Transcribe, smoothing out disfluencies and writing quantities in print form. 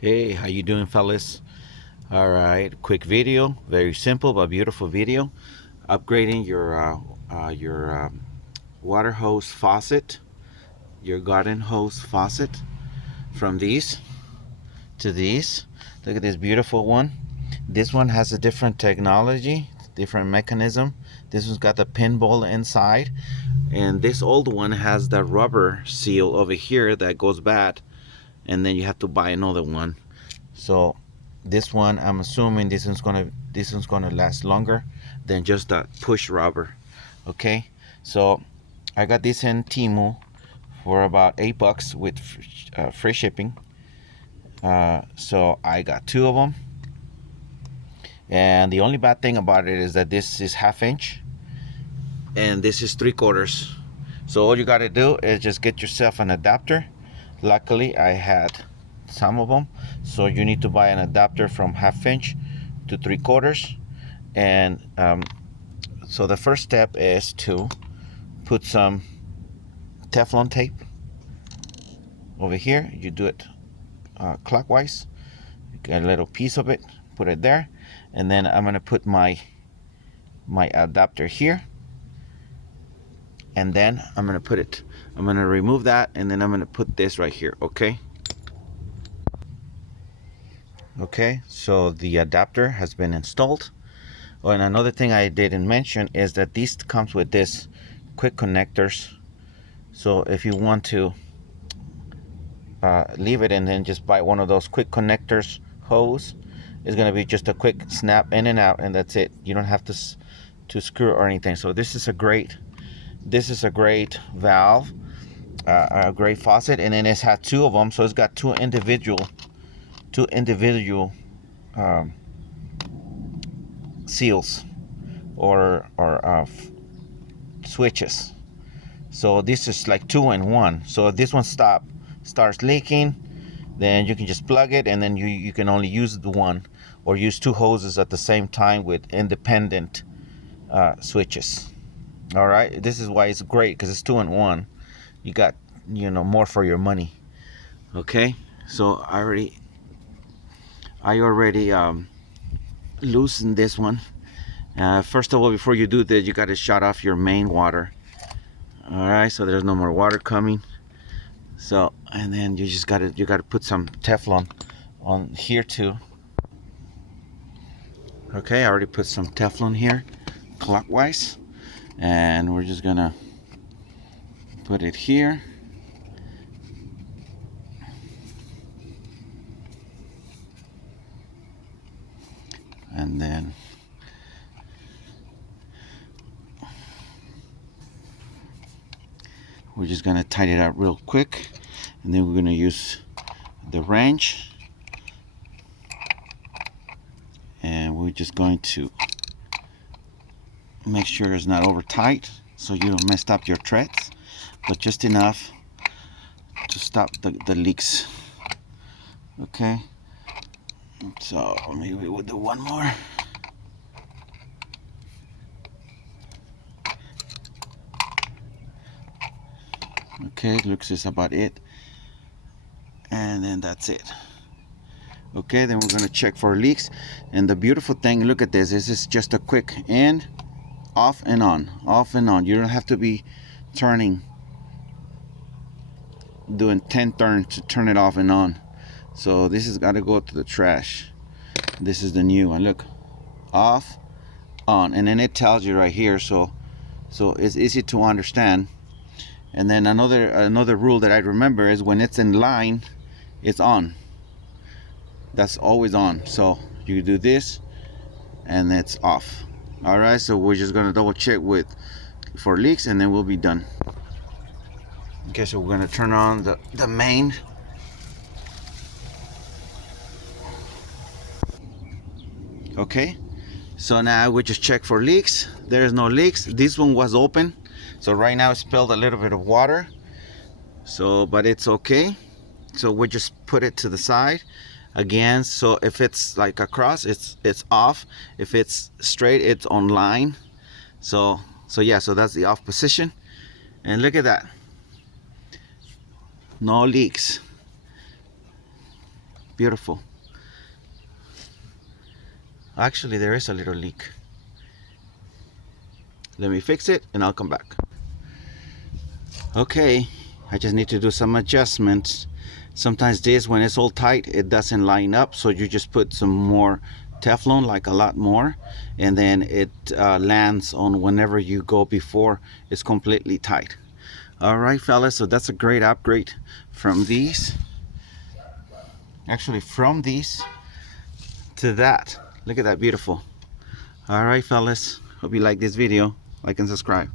Hey, how you doing, fellas? All right, quick video, very simple but beautiful video. Upgrading your water hose faucet, your garden hose faucet, from these to these. Look at this beautiful one. This one has a different technology, different mechanism. This one's got the pinball inside, and this old one has the rubber seal over here that goes bad, and then you have to buy another one. So this one, I'm assuming this one's gonna last longer than just that push rubber. Okay, so I got this in Temu for about $8 with free shipping. So I got two of them, and the only bad thing about it is that this is 1/2 inch and this is 3/4. So all you got to do is just get yourself an adapter. Luckily I had some of them, so you need to buy an adapter from 1/2 inch to 3/4. And so the first step is to put some Teflon tape over here. You do it clockwise. You get a little piece of it, put it there, and then I'm gonna put my adapter here, and then I'm gonna remove that, and then I'm gonna put this right here. Okay, so the adapter has been installed. Oh, and another thing I didn't mention is that this comes with this quick connectors. So if you want to leave it and then just buy one of those quick connectors hose, it's going to be just a quick snap in and out, and that's it. You don't have to screw or anything. So this is a great valve, a great faucet, and then it's had two of them, so it's got two individual seals or switches. So this is like 2 in 1. So if this one starts leaking, then you can just plug it, and then you can only use the one, or use two hoses at the same time with independent switches. All right, this is why it's great, because it's 2 in 1. You got more for your money. Okay, so I already loosened this one. First of all, before you do this, you got to shut off your main water. All right, so there's no more water coming. So, and then you got to put some Teflon on here too. Okay, I already put some Teflon here clockwise, and we're just gonna put it here. And then we're just gonna tighten it up real quick, and then we're gonna use the wrench, and we're just going to make sure it's not over tight so you don't mess up your threads, but just enough to stop the leaks. Okay, so maybe we'll do one more. Okay, looks is about it, and then that's it. Okay, then we're gonna check for leaks. And the beautiful thing, look at this is just a quick in, off and on, off and on. You don't have to be doing 10 turns to turn it off and on. So this has got to go to the trash. This is the new one. Look, off, on, and then it tells you right here, so it's easy to understand. And then another rule that I remember is when it's in line, it's on. That's always on. So you do this and it's off. All right, so we're just gonna double check for leaks, and then we'll be done. Okay, so we're gonna turn on the main. Okay, so now we just check for leaks. There's no leaks. This one was open, so right now it spilled a little bit of water, so but it's okay. So we just put it to the side again. So if it's like across, it's off. If it's straight, it's on line. So yeah, so that's the off position. And look at that, no leaks. Beautiful. Actually, there is a little leak. Let me fix it and I'll come back. Okay, I just need to do some adjustments. Sometimes this, when it's all tight, it doesn't line up, so you just put some more Teflon, like a lot more, and then it lands on whenever you go before it's completely tight. All right, fellas, so that's a great upgrade from these. Actually, from these to that. Look at that, beautiful. All right, fellas, hope you like this video. Like and subscribe.